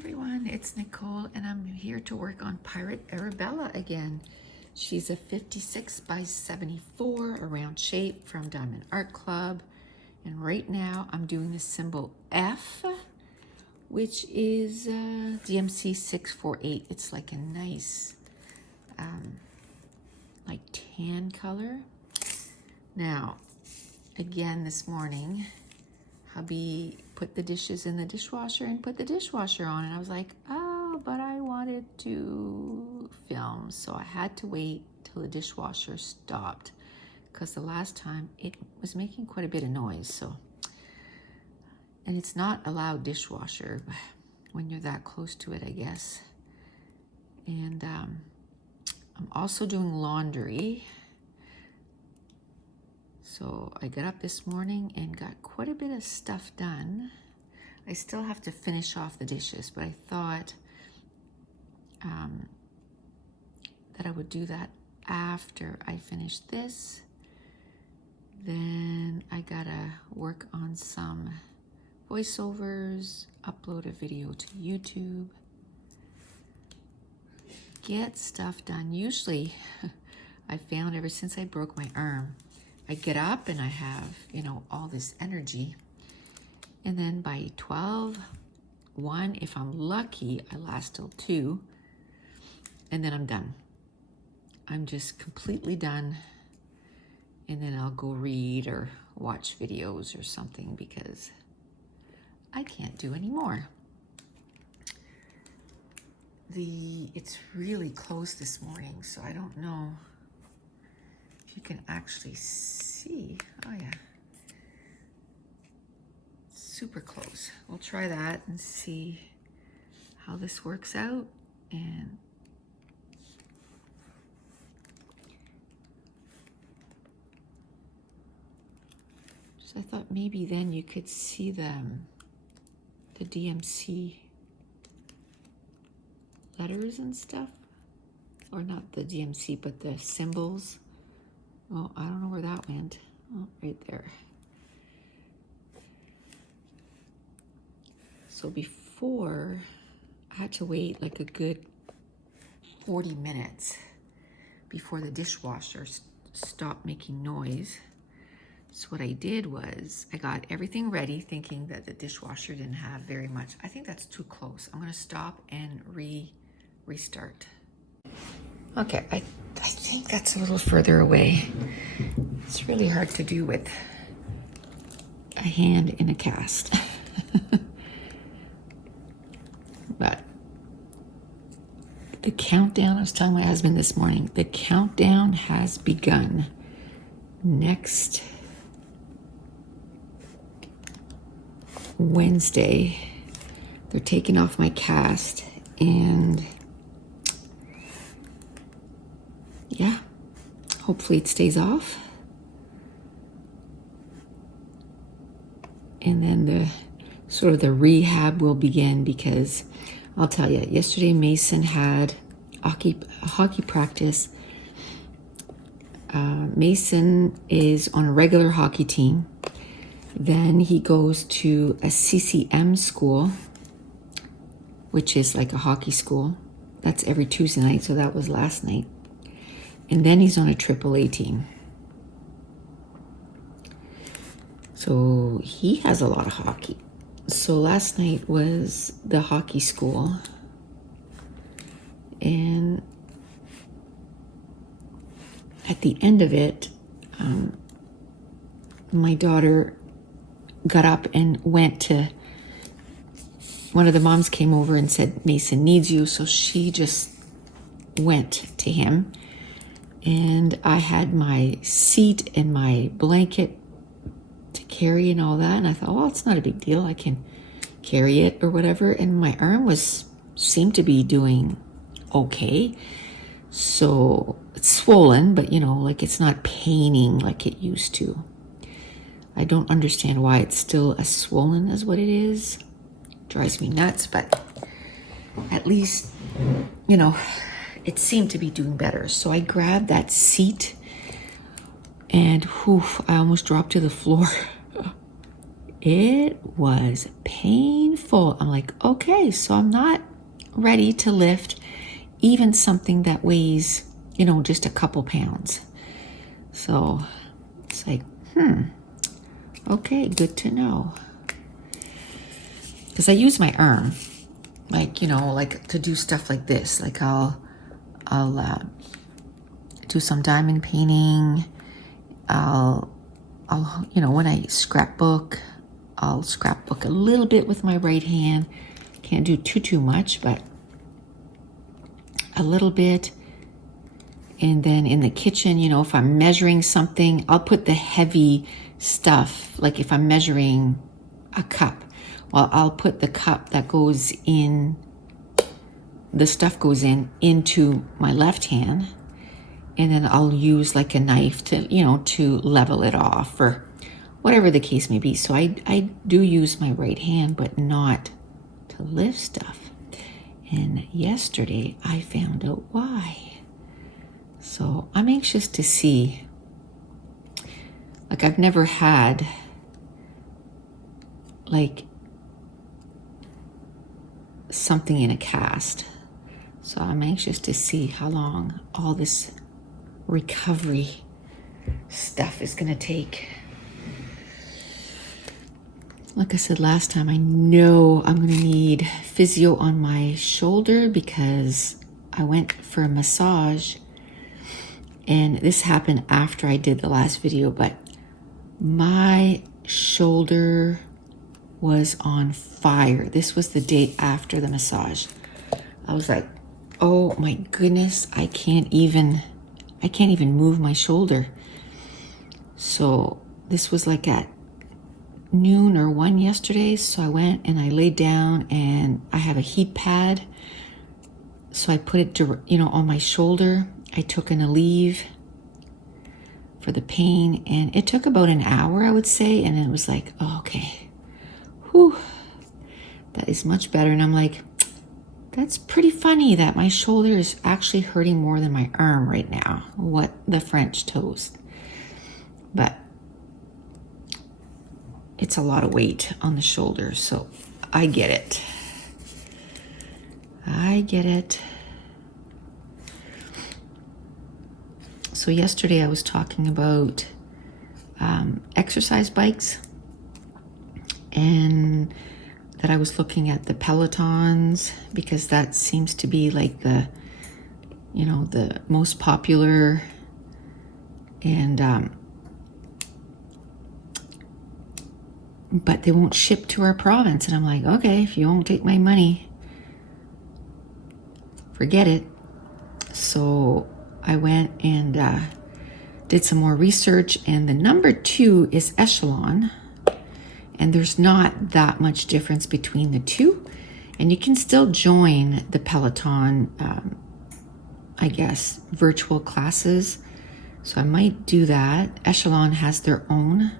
everyone, it's Nicole and I'm here to work on Pirate Arabella again. She's a 56 by 74, a round shape from Diamond Art Club. And right now I'm doing the symbol F, which is DMC 648. It's like a nice like tan color. Now, again this morning, hubby put the dishes in the dishwasher and put the dishwasher on, and I was like, oh, but I wanted to film, so I had to wait till the dishwasher stopped, because the last time it was making quite a bit of noise. So, and it's not a loud dishwasher when you're that close to it, I guess. And I'm also doing laundry. So I got up this morning and got quite a bit of stuff done. I still have to finish off the dishes, but I thought that I would do that after I finish this. Then I gotta work on some voiceovers, upload a video to YouTube, get stuff done. Usually, I found ever since I broke my arm, I get up and I have, all this energy. And then by 12, 1, if I'm lucky, I last till 2. And then I'm done. I'm just completely done. And then I'll go read or watch videos or something, because I can't do any more. It's really close this morning, so I don't know if you can actually see. Oh yeah, super close. We'll try that and see how this works out. And so I thought maybe then you could see the DMC letters and stuff, or not the DMC, but the symbols. Oh, I don't know where that went. Oh, right there. So before, I had to wait like a good 40 minutes before the dishwasher stopped making noise. So what I did was I got everything ready, thinking that the dishwasher didn't have very much. I think that's too close. I'm gonna stop and restart. Okay, I think that's a little further away. It's really hard to do with a hand in a cast. But the countdown, I was telling my husband this morning, the countdown has begun. Next Wednesday, they're taking off my cast, and yeah, hopefully it stays off. And then the rehab will begin, because I'll tell you, yesterday Mason had hockey practice. Mason is on a regular hockey team. Then he goes to a CCM school, which is like a hockey school. That's every Tuesday night, so that was last night. And then he's on a AAA team. So he has a lot of hockey. So last night was the hockey school. And at the end of it, my daughter got up and went to, one of the moms came over and said, Mason needs you. So she just went to him. And I had my seat and my blanket to carry and all that. And I thought, well, it's not a big deal. I can carry it or whatever. And my arm seemed to be doing okay. So it's swollen, but like it's not paining like it used to. I don't understand why it's still as swollen as what it is. It drives me nuts, but at least, it seemed to be doing better. So I grabbed that seat and I almost dropped to the floor. It was painful. I'm like, okay, so I'm not ready to lift even something that weighs, just a couple pounds. So it's like, okay, good to know. Because I use my arm, like to do stuff like this. Like I'll do some diamond painting. I'll when I scrapbook, I'll scrapbook a little bit with my right hand. Can't do too much, but a little bit. And then in the kitchen, if I'm measuring something, I'll put the heavy stuff. Like if I'm measuring a cup, well, I'll put the cup that goes in, the stuff goes into my left hand. And then I'll use like a knife to level it off or whatever the case may be. So I do use my right hand, but not to lift stuff. And yesterday I found out why. So I'm anxious to see. Like I've never had like something in a cast. So I'm anxious to see how long all this recovery stuff is going to take. Like I said last time, I know I'm going to need physio on my shoulder because I went for a massage, and this happened after I did the last video, but my shoulder was on fire. This was the day after the massage. I was like, oh my goodness, I can't even move my shoulder. So this was like at noon or 1 yesterday. So I went and I laid down and I have a heat pad. So I put it, on my shoulder. I took an Aleve for the pain, and it took about an hour, I would say. And it was like, oh, okay, whew, that is much better. And I'm like, that's pretty funny that my shoulder is actually hurting more than my arm right now. What the French toast. But it's a lot of weight on the shoulder, so I get it. So yesterday I was talking about exercise bikes, and that I was looking at the Pelotons because that seems to be like the most popular, and but they won't ship to our province. And I'm like, okay, if you won't take my money, forget it. So I went and did some more research, and the number 2 is Echelon, and there's not that much difference between the two, and you can still join the Peloton, I guess, virtual classes. So I might do that. Echelon has their own,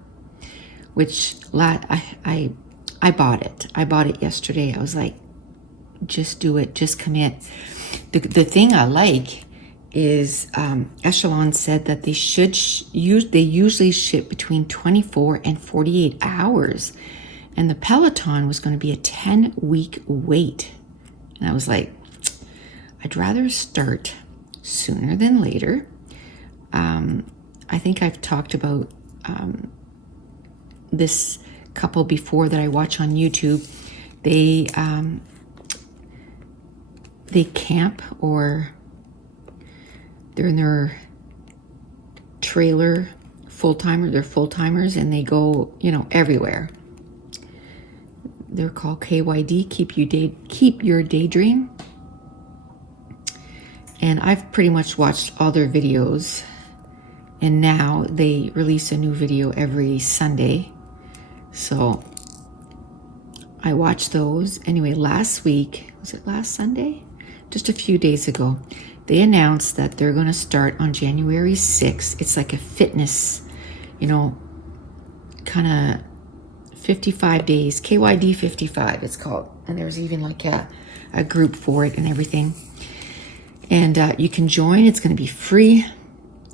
which I bought it. I bought it yesterday. I was like, just do it, just commit. The thing I like is Echelon said that they usually ship between 24 and 48 hours, and the Peloton was going to be a 10-week wait. And I was like, I'd rather start sooner than later. I think I've talked about this couple before that I watch on YouTube. They camp, or they're in their trailer, they're full-timers, and they go, everywhere. They're called KYD, Keep Your Daydream. And I've pretty much watched all their videos, and now they release a new video every Sunday. So I watched those. Anyway, last week, was it last Sunday? Just a few days ago, they announced that they're going to start on January 6th. It's like a fitness, kind of 55 days, KYD 55 it's called. And there's even like a group for it and everything. And you can join. It's going to be free.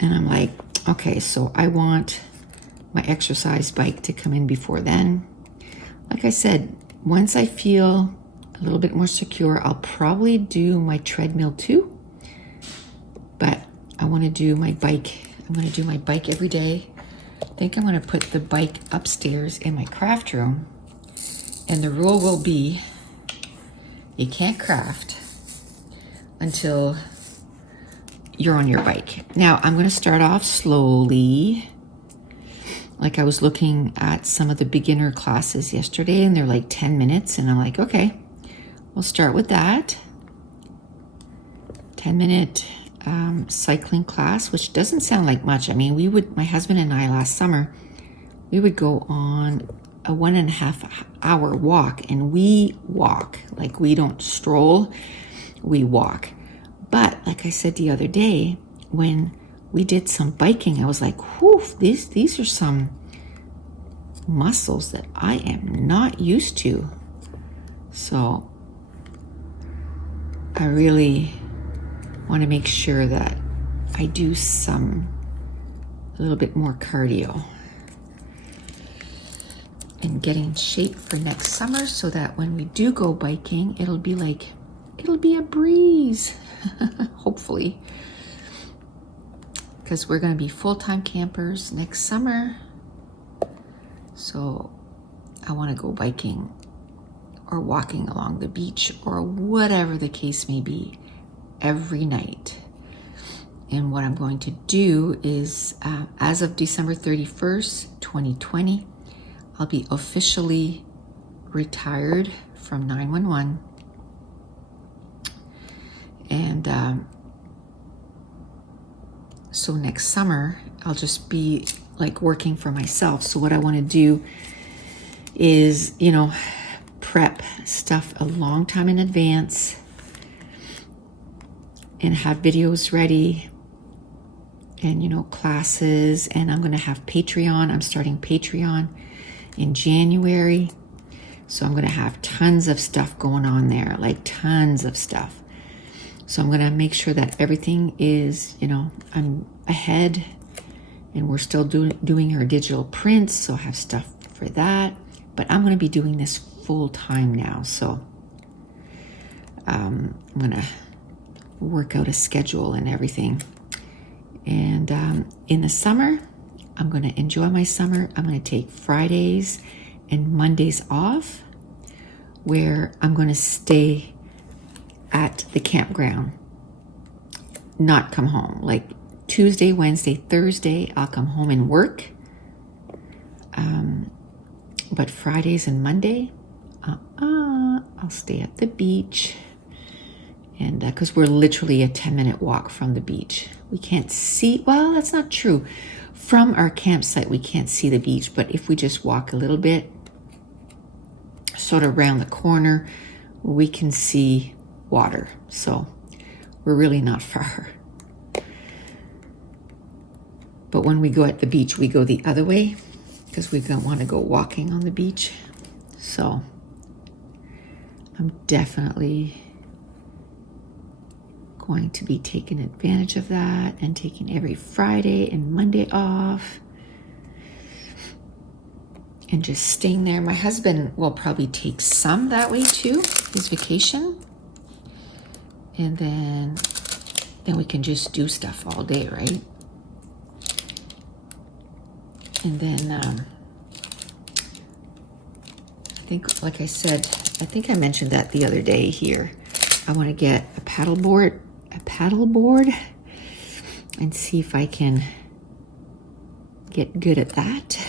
And I'm like, okay, so I want my exercise bike to come in before then. like I said, once I feel a little bit more secure, I'll probably do my treadmill too. But I want to do my bike. I'm going to do my bike every day. I think I'm going to put the bike upstairs in my craft room. And the rule will be, you can't craft until you're on your bike. Now, I'm going to start off slowly. Like I was looking at some of the beginner classes yesterday, and they're like 10 minutes. And I'm like, okay, we'll start with that. 10-minute cycling class, which doesn't sound like much. I mean, my husband and I last summer, we would go on a 1.5 hour walk, and we walk. Like, we don't stroll, we walk. But like I said the other day, when we did some biking, I was like, whew, these are some muscles that I am not used to. So I really want to make sure that I do a little bit more cardio and get in shape for next summer, so that when we do go biking, it'll be a breeze. Hopefully, because we're going to be full-time campers next summer. So I want to go biking or walking along the beach or whatever the case may be every night. And what I'm going to do is, as of December 31st, 2020, I'll be officially retired from 911. And so next summer, I'll just be like working for myself. So what I want to do is, prep stuff a long time in advance and have videos ready and, classes. And I'm going to have Patreon. I'm starting Patreon in January. So I'm going to have tons of stuff going on there, like tons of stuff. So I'm going to make sure that everything is, I'm ahead, and we're still doing our digital prints. So I have stuff for that, but I'm going to be doing this full time now. So I'm going to work out a schedule and everything. And in the summer, I'm going to enjoy my summer. I'm going to take Fridays and Mondays off, where I'm going to stay at the campground, not come home. Like Tuesday, Wednesday, Thursday, I'll come home and work. But Fridays and Monday, I'll stay at the beach. And because we're literally a 10-minute walk from the beach. We can't see, well, that's not true. From our campsite, we can't see the beach. But if we just walk a little bit, sort of around the corner, we can see water. So we're really not far. But when we go at the beach, we go the other way because we don't want to go walking on the beach. So I'm definitely going to be taking advantage of that and taking every Friday and Monday off and just staying there. My husband will probably take some that way too, his vacation. And then we can just do stuff all day, right? And then I think, like I said, I think I mentioned that the other day here. I want to get a paddleboard and see if I can get good at that.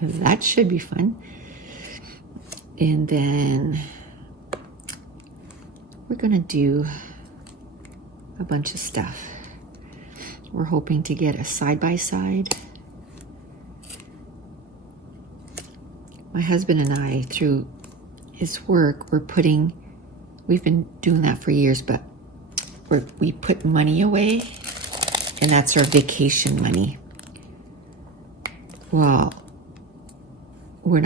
That should be fun. And then we're going to do a bunch of stuff. We're hoping to get a side-by-side. My husband and I, through his work, we've been doing that for years, but we put money away, and that's our vacation money. Well, we're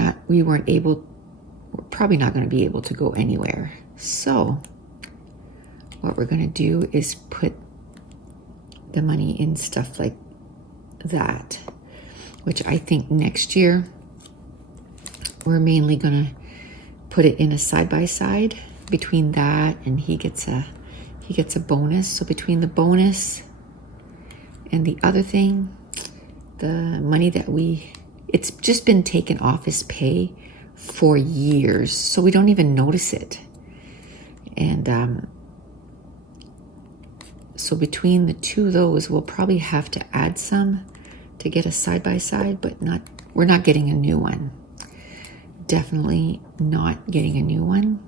probably not going to be able to go anywhere. So what we're going to do is put the money in stuff like that, which I think next year we're mainly gonna put it in a side-by-side. Between that and he gets a bonus. So between the bonus and the other thing, the money that it's just been taken off his pay for years, so we don't even notice it. And so between the two of those, we'll probably have to add some to get a side-by-side, but we're not getting a new one. Definitely not getting a new one.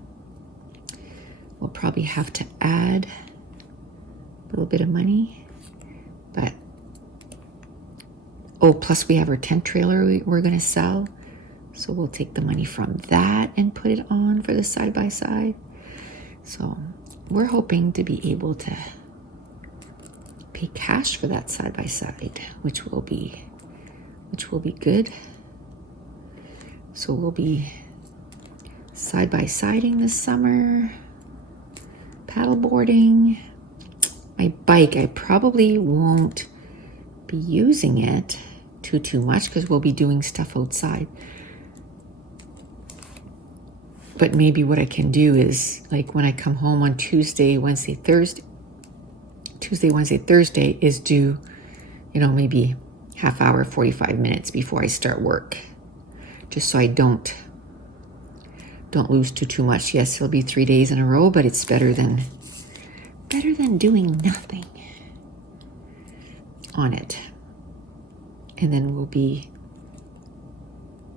We'll probably have to add a little bit of money, but plus we have our tent trailer we're going to sell, so we'll take the money from that and put it on for the side-by-side. So we're hoping to be able to pay cash for that side-by-side, which will be good. So we'll be side-by-siding this summer, paddleboarding. My bike, I probably won't be using it too much because we'll be doing stuff outside. But maybe what I can do is, like, when I come home on Tuesday, Wednesday, Thursday, is do, maybe half hour, 45 minutes before I start work, just so I don't lose too much. Yes, it'll be 3 days in a row, but it's better than doing nothing on it. And then we'll be,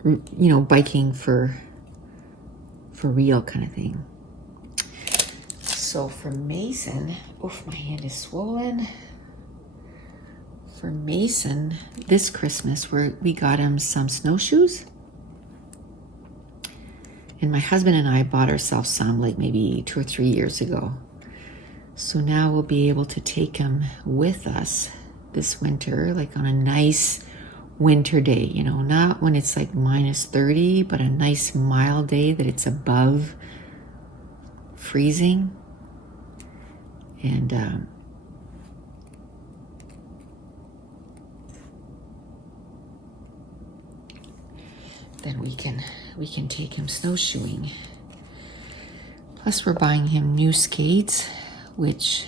biking for real kind of thing. So for Mason, my hand is swollen. For Mason, this Christmas, we got him some snowshoes. And my husband and I bought ourselves some like maybe 2 or 3 years ago. So now we'll be able to take him with us this winter, like on a nice winter day, not when it's like -30, but a nice mild day that it's above freezing. And then we can take him snowshoeing. Plus we're buying him new skates, which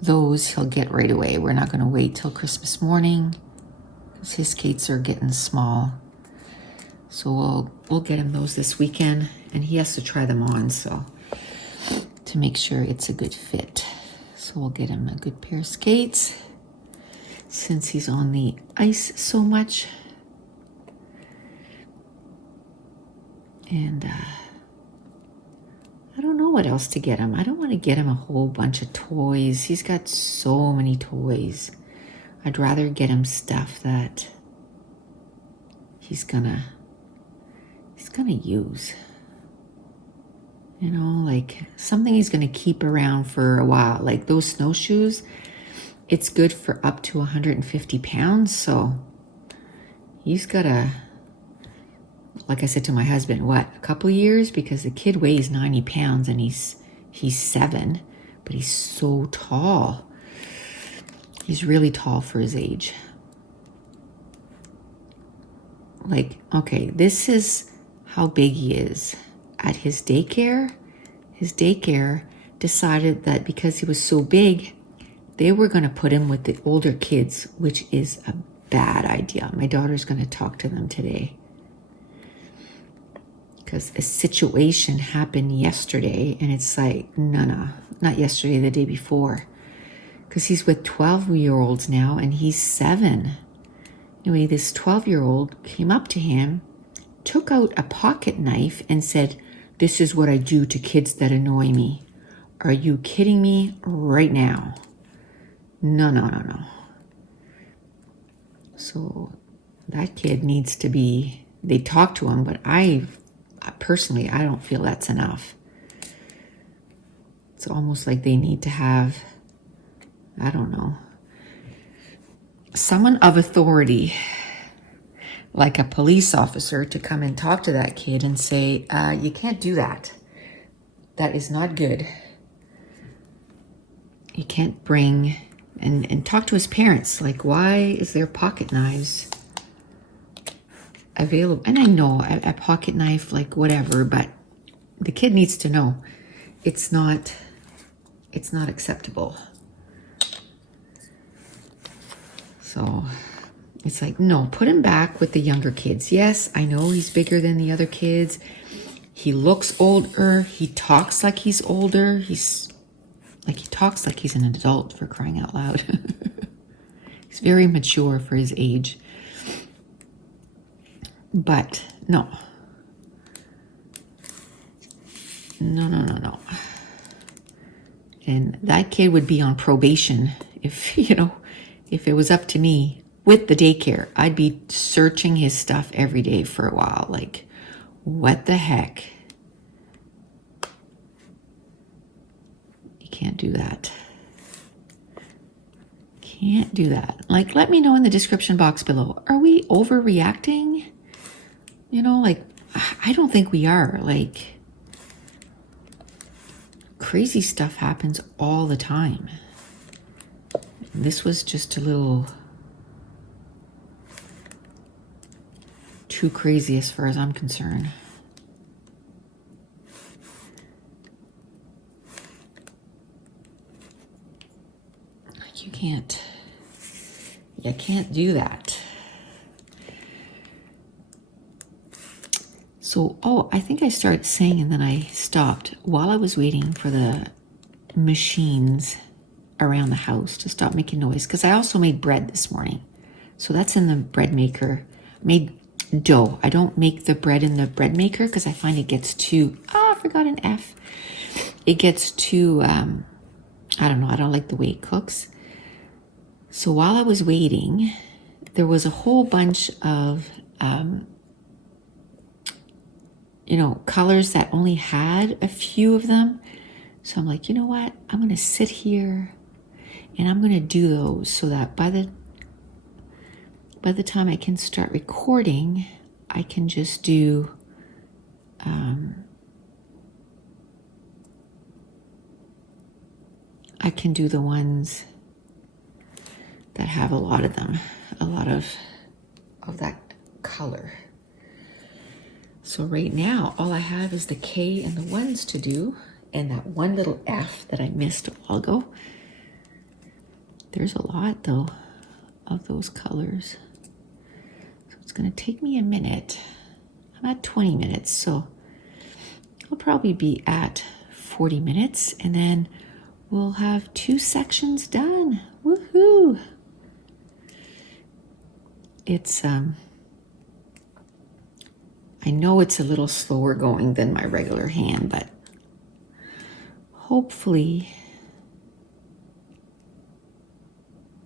those he'll get right away. We're not going to wait till Christmas morning because his skates are getting small. So we'll get him those this weekend, and he has to try them on, so to make sure it's a good fit. So we'll get him a good pair of skates since he's on the ice so much. And I don't know what else to get him. I don't want to get him a whole bunch of toys. He's got so many toys. I'd rather get him stuff that he's gonna use. Like something he's gonna keep around for a while. Like those snowshoes, it's good for up to 150 pounds. So he's gotta, like I said to my husband, a couple years? Because the kid weighs 90 pounds and he's 7, but he's so tall. He's really tall for his age. Like, okay, this is how big he is. At his daycare decided that because he was so big, they were going to put him with the older kids, which is a bad idea. My daughter's going to talk to them today. Because a situation happened yesterday, and it's like, no, not yesterday, the day before. Because he's with 12-year-olds now, and he's 7. Anyway, this 12-year-old came up to him, took out a pocket knife, and said, "This is what I do to kids that annoy me. Are you kidding me right now?" No. So that kid needs to be, they talk to him, but personally, I don't feel that's enough. It's almost like they need to have, I don't know, someone of authority, like a police officer, to come and talk to that kid and say, you can't do that. That is not good. You can't bring, and talk to his parents, like, why is there pocket knives available. And I know a pocket knife, like whatever, but the kid needs to know it's not acceptable. So it's like, no, put him back with the younger kids. Yes, I know he's bigger than the other kids. He looks older. He talks like he's older. He talks like he's an adult, for crying out loud. He's very mature for his age. But no. No. And that kid would be on probation if it was up to me with the daycare. I'd be searching his stuff every day for a while. Like, what the heck? You can't do that. Can't do that. Like, let me know in the description box below. Are we overreacting? Like, I don't think we are. Like, crazy stuff happens all the time. This was just a little too crazy as far as I'm concerned. Like, you can't do that. So, I think I started saying and then I stopped while I was waiting for the machines around the house to stop making noise, because I also made bread this morning. So that's in the bread maker. Made dough. I don't make the bread in the bread maker because I find it gets too, I forgot an F. It gets too, I don't know, I don't like the way it cooks. So while I was waiting, there was a whole bunch of, colors that only had a few of them. So I'm like, you know what? I'm going to sit here and I'm going to do those so that by the time I can start recording, I can just do the ones that have a lot of them, a lot of that color. So right now, all I have is the K and the ones to do, and that one little F that I missed a while ago. There's a lot, though, of those colors. So it's going to take me a minute. I'm at 20 minutes, so I'll probably be at 40 minutes, and then we'll have 2 sections done. Woohoo! It's, I know it's a little slower going than my regular hand, but hopefully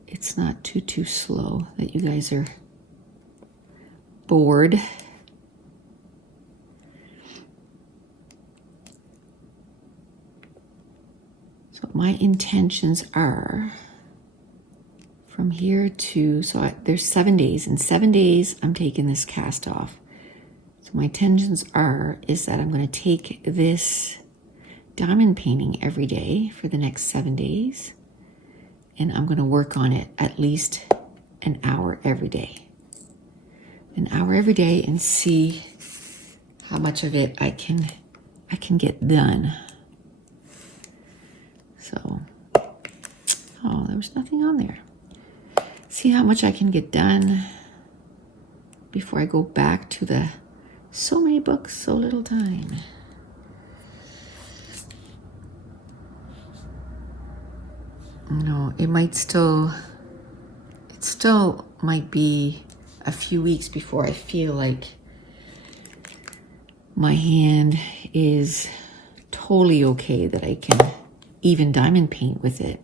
it's not too slow that you guys are bored. So my intentions are from here to, there's 7 days. In 7 days, I'm taking this cast off. So my intentions is that I'm going to take this diamond painting every day for the next 7 days. And I'm going to work on it at least an hour every day. An hour every day, and see how much of it I can get done. So, there was nothing on there. See how much I can get done before I go back to the so many books, so little time. It still might be a few weeks before I feel like my hand is totally okay that I can even diamond paint with it,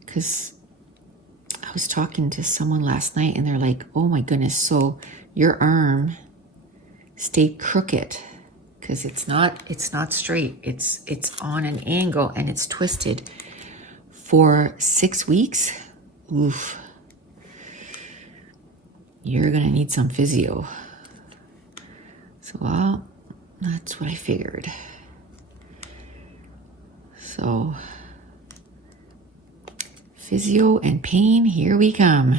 because I was talking to someone last night and they're like, oh my goodness, so your arm stayed crooked because it's not straight. It's on an angle and it's twisted for 6 weeks. Oof. You're gonna need some physio. So, that's what I figured. So, physio and pain, here we come.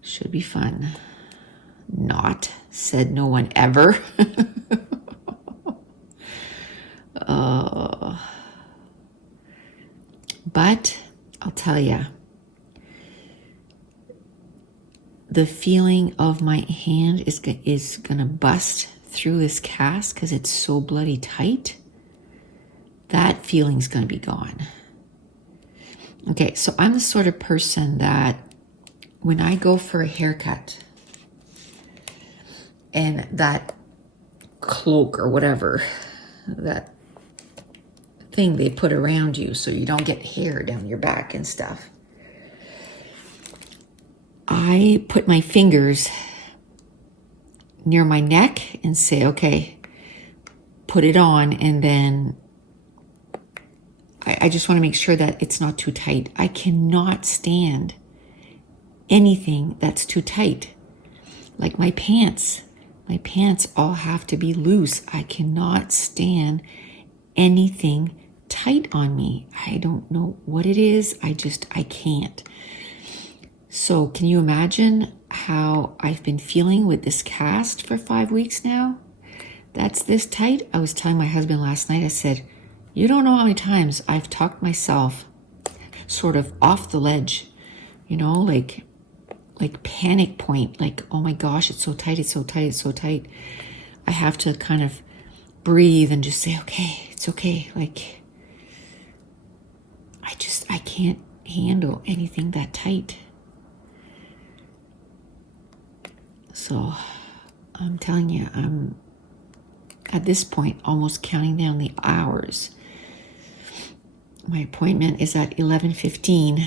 Should be fun. Not, said no one ever. But I'll tell you, the feeling of my hand is gonna bust through this cast because it's so bloody tight. That feeling's gonna be gone. Okay, so I'm the sort of person that when I go for a haircut and that cloak or whatever, that thing they put around you so you don't get hair down your back and stuff, I put my fingers near my neck and say, okay, put it on, and then I just want to make sure that it's not too tight. I cannot stand anything that's too tight. Like my pants all have to be loose. I cannot stand anything tight on me. I don't know what it is. I can't. So can you imagine how I've been feeling with this cast for 5 weeks now? That's this tight. I was telling my husband last night, I said, you don't know how many times I've talked myself sort of off the ledge, you know, like panic point, like, oh my gosh, it's so tight, it's so tight, it's so tight. I have to kind of breathe and just say, okay, it's okay. Like, I can't handle anything that tight. So I'm telling you, I'm at this point almost counting down the hours. My appointment is at 11:15.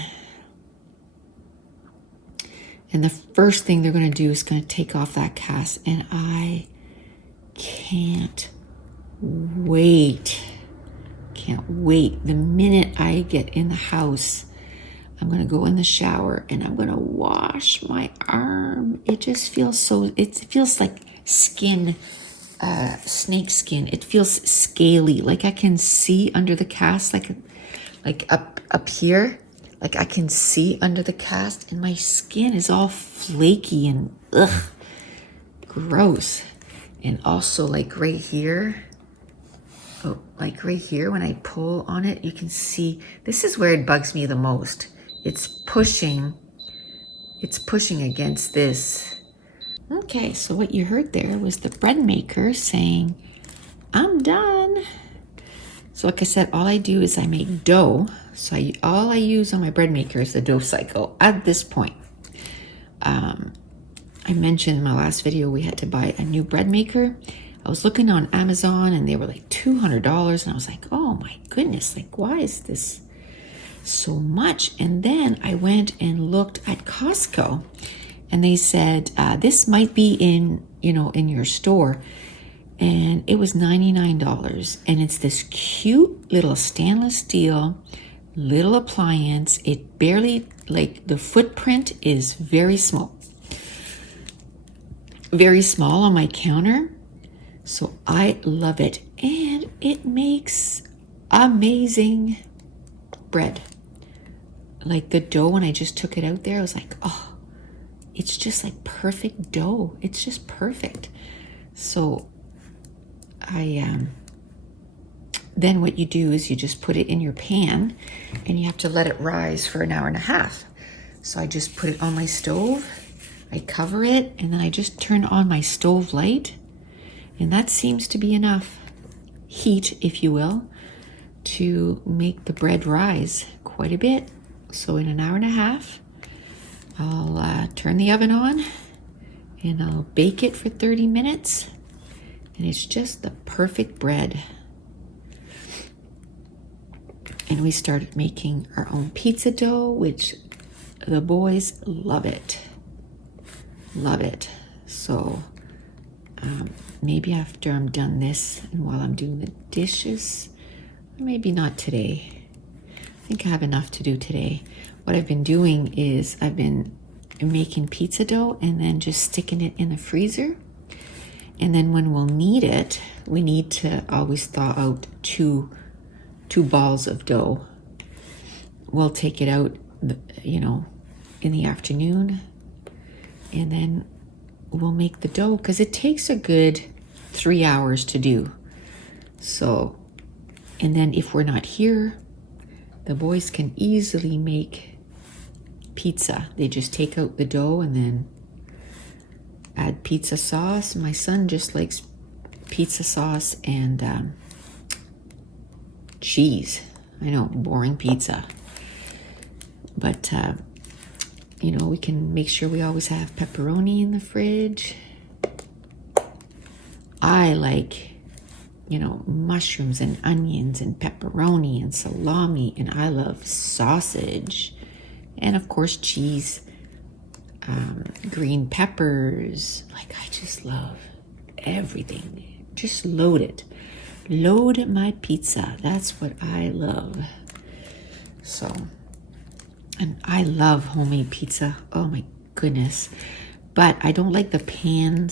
And the first thing they're going to do is going to take off that cast. And I can't wait. Can't wait. The minute I get in the house, I'm going to go in the shower and I'm going to wash my arm. It just feels so, it feels like skin, snake skin. It feels scaly. Like I can see under the cast, like up here. Like I can see under the cast and my skin is all flaky and gross. And also like right here, when I pull on it, you can see, this is where it bugs me the most. It's pushing against this. Okay, so what you heard there was the bread maker saying, I'm done. So like I said, all I do is I make dough. So all I use on my bread maker is the dough cycle at this point. I mentioned in my last video we had to buy a new bread maker. I was looking on Amazon and they were like $200, and I was like, oh my goodness, like why is this so much? And then I went and looked at Costco and they said, this might be in your store. And it was $99. And it's this cute little stainless steel little appliance. It barely, like the footprint is very small on my counter. So I love it. And it makes amazing bread. Like the dough, when I just took it out there, I was like, oh, it's just like perfect dough. It's just perfect. So then what you do is you just put it in your pan and you have to let it rise for an hour and a half. So I just put it on my stove, I cover it, and then I just turn on my stove light. And that seems to be enough heat, if you will, to make the bread rise quite a bit. So in an hour and a half, I'll turn the oven on and I'll bake it for 30 minutes. And it's just the perfect bread. And we started making our own pizza dough, which the boys love it. Love it. So maybe after I'm done this and while I'm doing the dishes, maybe not today. I think I have enough to do today. What I've been doing is I've been making pizza dough and then just sticking it in the freezer. And then when we'll need it, we need to always thaw out two balls of dough. We'll take it out, in the afternoon. And then we'll make the dough, because it takes a good 3 hours to do. So, and then if we're not here, the boys can easily make pizza. They just take out the dough and then add pizza sauce. My son just likes pizza sauce and cheese. I know, boring pizza. But, you know, we can make sure we always have pepperoni in the fridge. I like, you know, mushrooms and onions and pepperoni and salami, and I love sausage. And of course, cheese, green peppers. Like, I just love everything. Just load it. Load my pizza. That's what I love. So, and I love homemade pizza. Oh my goodness. But I don't like the pan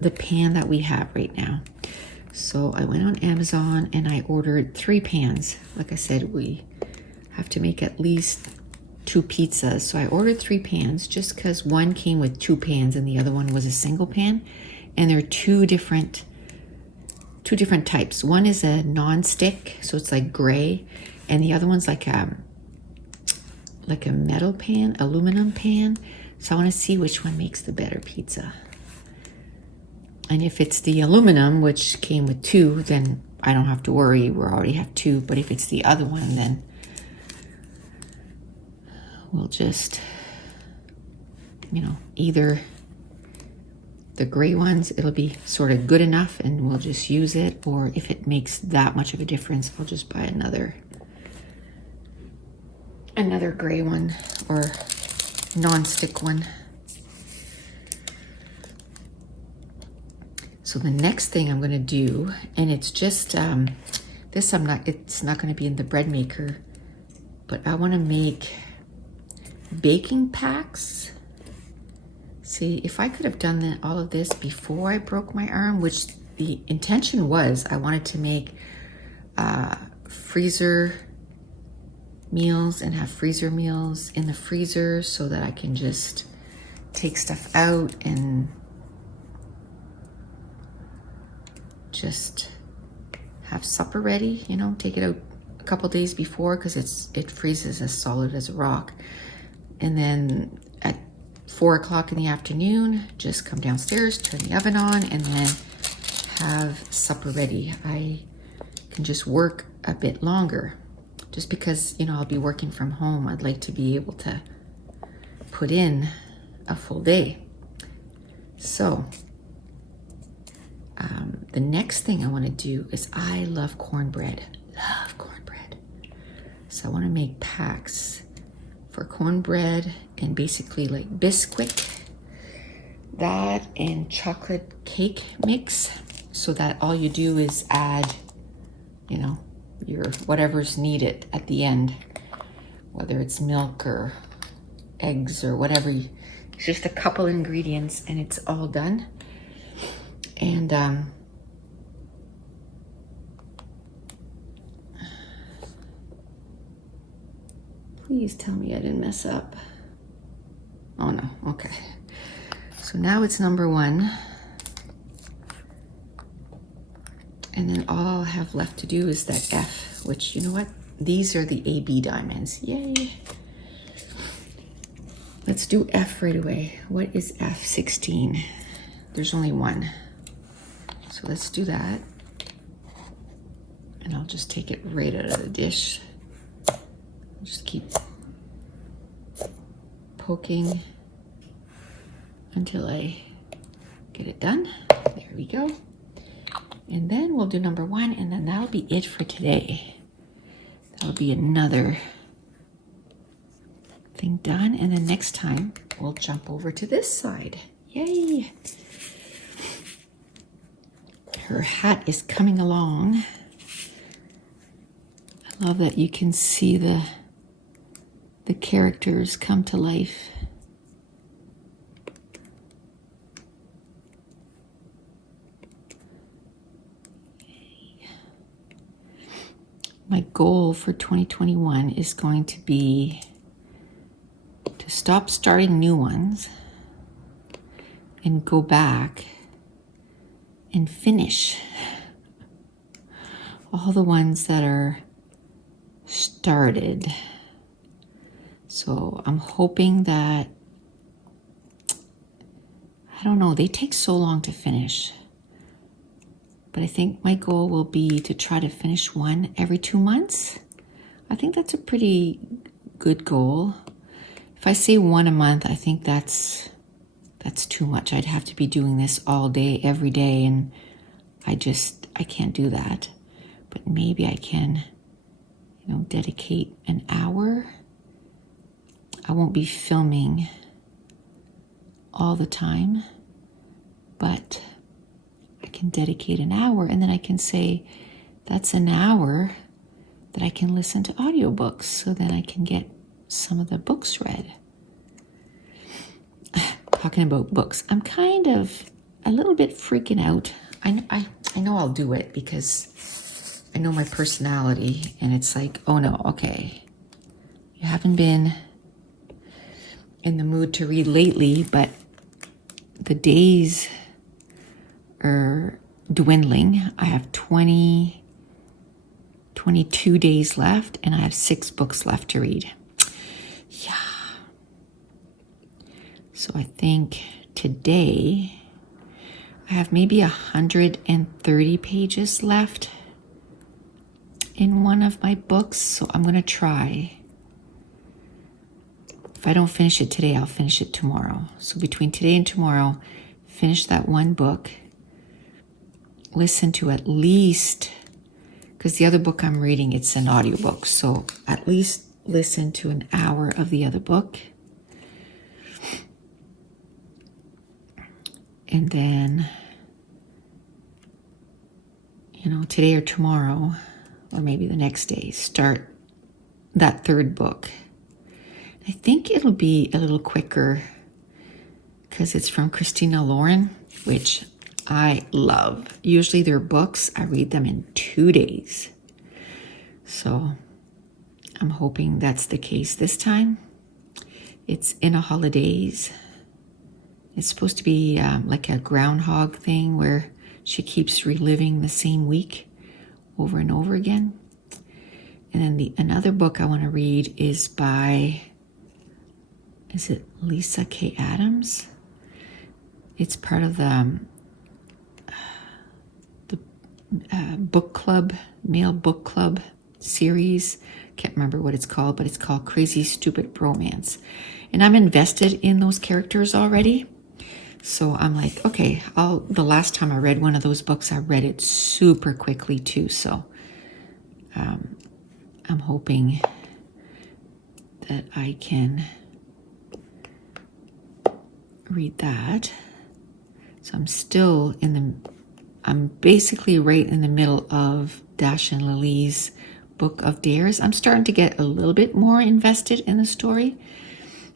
that we have right now. So I went on Amazon and I ordered 3 pans. Like I said, we have to make at least 2 pizzas. So I ordered 3 pans just because one came with 2 pans and the other one was a single pan. And they're two different types. One is a non-stick, so it's like gray, and the other one's like a metal pan, aluminum pan. So I want to see which one makes the better pizza. And if it's the aluminum, which came with 2, then I don't have to worry. We already have 2. But if it's the other one, then we'll just, you know, either the gray ones, it'll be sort of good enough and we'll just use it. Or if it makes that much of a difference, I'll just buy another gray one or non-stick one. So the next thing I'm going to do, and it's just it's not going to be in the bread maker, but I want to make baking packs. See, if I could have done all of this before I broke my arm, which the intention was, I wanted to make freezer meals and have freezer meals in the freezer so that I can just take stuff out and just have supper ready, you know, take it out a couple days before because it freezes as solid as a rock. And then at 4 o'clock in the afternoon, just come downstairs, turn the oven on, and then have supper ready. I can just work a bit longer just because, you know, I'll be working from home. I'd like to be able to put in a full day. So the next thing I want to do is I love cornbread. So I want to make packs for cornbread and basically like Bisquick, that and chocolate cake mix, so that all you do is add, you know, your whatever's needed at the end, whether it's milk or eggs or whatever. It's just a couple ingredients and it's all done. And please tell me I didn't mess up. Oh no, okay. So now it's number 1. And then all I'll have left to do is that F, which, you know what? These are the AB diamonds. Yay. Let's do F right away. What is F? 16. There's only 1. So let's do that. And I'll just take it right out of the dish. Just keep poking until I get it done. There we go. And then we'll do number 1, and then that'll be it for today. That'll be another thing done. And then next time we'll jump over to this side. Yay! Her hat is coming along. I love that you can see the characters come to life. My goal for 2021 is going to be to stop starting new ones and go back and finish all the ones that are started. So I'm hoping that, I don't know, they take so long to finish. But I think my goal will be to try to finish one every 2 months. I think that's a pretty good goal. If I say one a month, I think that's too much. I'd have to be doing this all day, every day, and I can't do that. But maybe I can, dedicate an hour. I won't be filming all the time, but I can dedicate an hour, and then I can say that's an hour that I can listen to audiobooks, so then I can get some of the books read. Talking about books, I'm kind of a little bit freaking out. I know I'll do it because I know my personality, and it's like, oh no, okay, you haven't been in the mood to read lately, but the days are dwindling. I have 22 days left, and I have 6 books left to read. Yeah. So I think today I have maybe 130 pages left in one of my books. So I'm going to try. If I don't finish it today, I'll finish it tomorrow. So between today and tomorrow, finish that one book. Listen to at least, because the other book I'm reading, it's an audiobook. So at least listen to an hour of the other book. And then, today or tomorrow, or maybe the next day, start that third book. I think it'll be a little quicker because it's from Christina Lauren, which I love. Usually their books, I read them in 2 days. So I'm hoping that's the case this time. It's in a holidays. It's supposed to be like a groundhog thing where she keeps reliving the same week over and over again. And then another book I want to read is by, is it Lisa K. Adams? It's part of the book club, male book club series. Can't remember what it's called, but it's called Crazy Stupid Romance. And I'm invested in those characters already. So I'm like, okay, the last time I read one of those books, I read it super quickly too. So I'm hoping that I can read that. So I'm basically right in the middle of Dash and Lily's Book of Dares. I'm starting to get a little bit more invested in the story.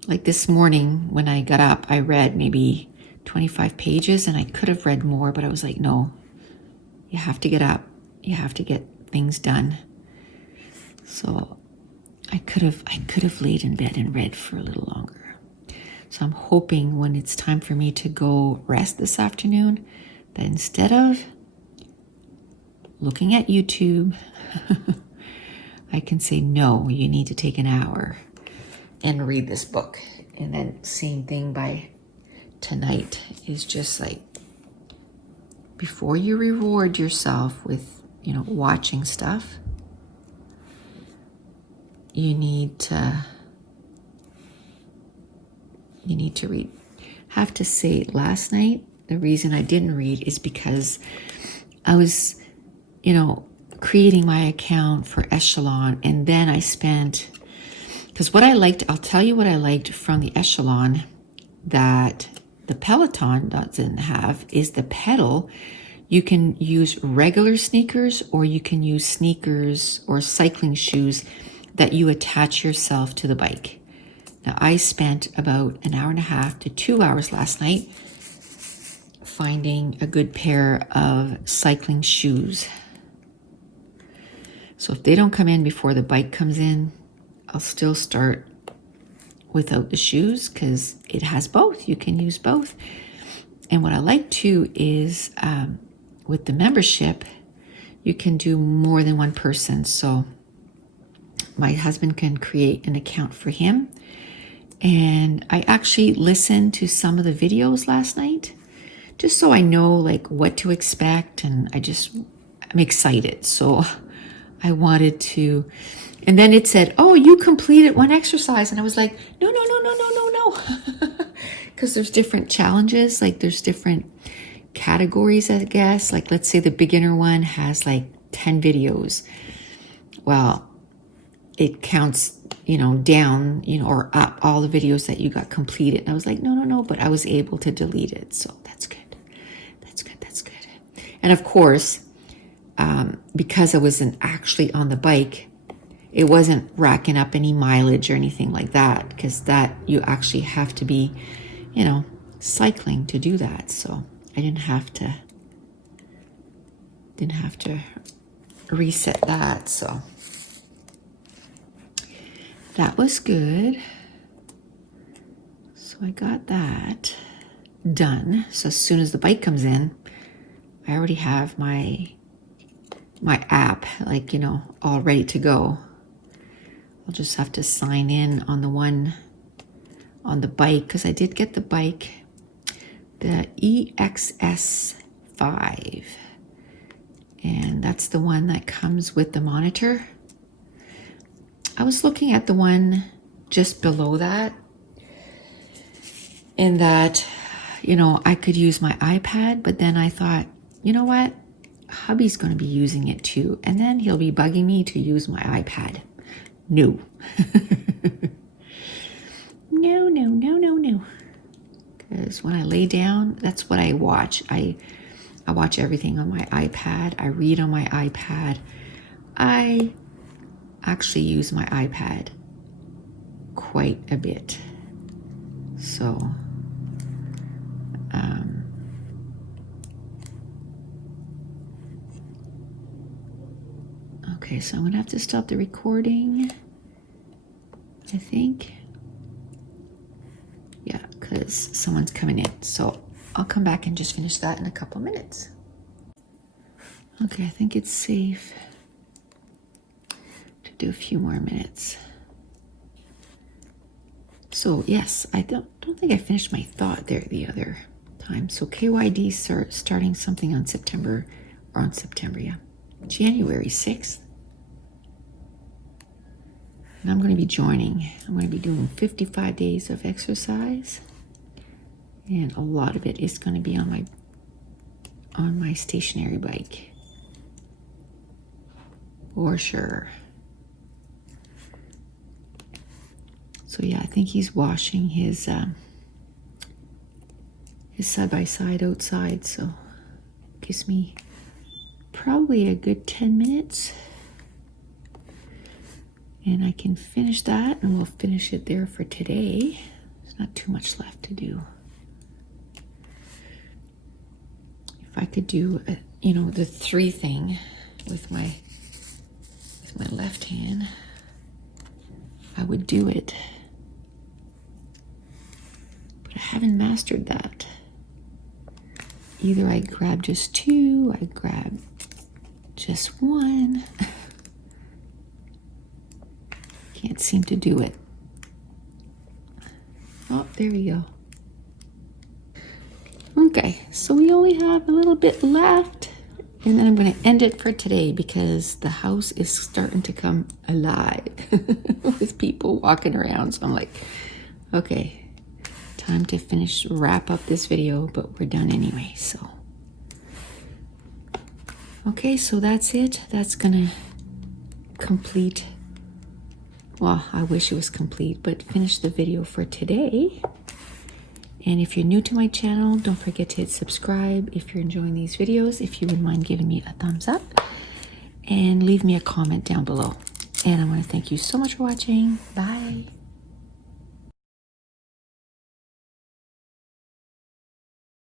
Like this morning when I got up, I read maybe 25 pages, and I could have read more, but I was like, no, you have to get up. You have to get things done. So I could have laid in bed and read for a little longer. So I'm hoping when it's time for me to go rest this afternoon, that instead of looking at YouTube, I can say, no, you need to take an hour and read this book. And then same thing by tonight is just like, before you reward yourself with, watching stuff, you need to read. I have to say, last night, the reason I didn't read is because I was, creating my account for Echelon, and then I spent, because what I liked, I'll tell you what I liked from the Echelon that the Peloton doesn't have is the pedal. You can use regular sneakers, or you can use sneakers or cycling shoes that you attach yourself to the bike. Now, I spent about an hour and a half to 2 hours last night finding a good pair of cycling shoes. So if they don't come in before the bike comes in, I'll still start without the shoes because it has both. You can use both. And what I like too is with the membership, you can do more than one person. So my husband can create an account for him. And I actually listened to some of the videos last night, just so I know like what to expect. And I'm excited. So I wanted to, and then it said, oh, you completed one exercise. And I was like, no. Because there's different challenges, like there's different categories, I guess. Like let's say the beginner one has like 10 videos. Well, it counts, down, or up all the videos that you got completed. And I was like, no, but I was able to delete it. So that's good. And of course, because I wasn't actually on the bike, it wasn't racking up any mileage or anything like that, because that you actually have to be, cycling to do that. So I didn't have to reset that. So that was good. So I got that done. So as soon as the bike comes in, I already have my app, all ready to go. I'll just have to sign in on the one on the bike, because I did get the bike, the EXS5. And that's the one that comes with the monitor. I was looking at the one just below that, in that, I could use my iPad, but then I thought, you know what? Hubby's going to be using it too. And then he'll be bugging me to use my iPad. No. No. Because when I lay down, that's what I watch. I watch everything on my iPad. I read on my iPad. I actually use my iPad quite a bit. So, okay, so I'm going to have to stop the recording, I think. Yeah, because someone's coming in. So I'll come back and just finish that in a couple minutes. Okay, I think it's safe to do a few more minutes. So yes, I don't think I finished my thought there the other time. So KYD starting something on January 6th. And I'm going to be joining. I'm going to be doing 55 days of exercise. And a lot of it is going to be on my stationary bike. For sure. So yeah, I think he's washing his side-by-side outside. So gives me probably a good 10 minutes. And I can finish that, and we'll finish it there for today. There's not too much left to do. If I could do, the 3 thing with my left hand, I would do it. But I haven't mastered that. Either I grab just 2, I grab just 1. Can't seem to do it. Oh, there we go. Okay, so we only have a little bit left, and then I'm going to end it for today because the house is starting to come alive with people walking around. So I'm like, okay, time to wrap up this video, but we're done anyway. So, okay, so that's it. That's going to complete. Well, I wish it was complete, but finish the video for today. And if you're new to my channel, don't forget to hit subscribe if you're enjoying these videos. If you wouldn't mind giving me a thumbs up and leave me a comment down below. And I want to thank you so much for watching. Bye.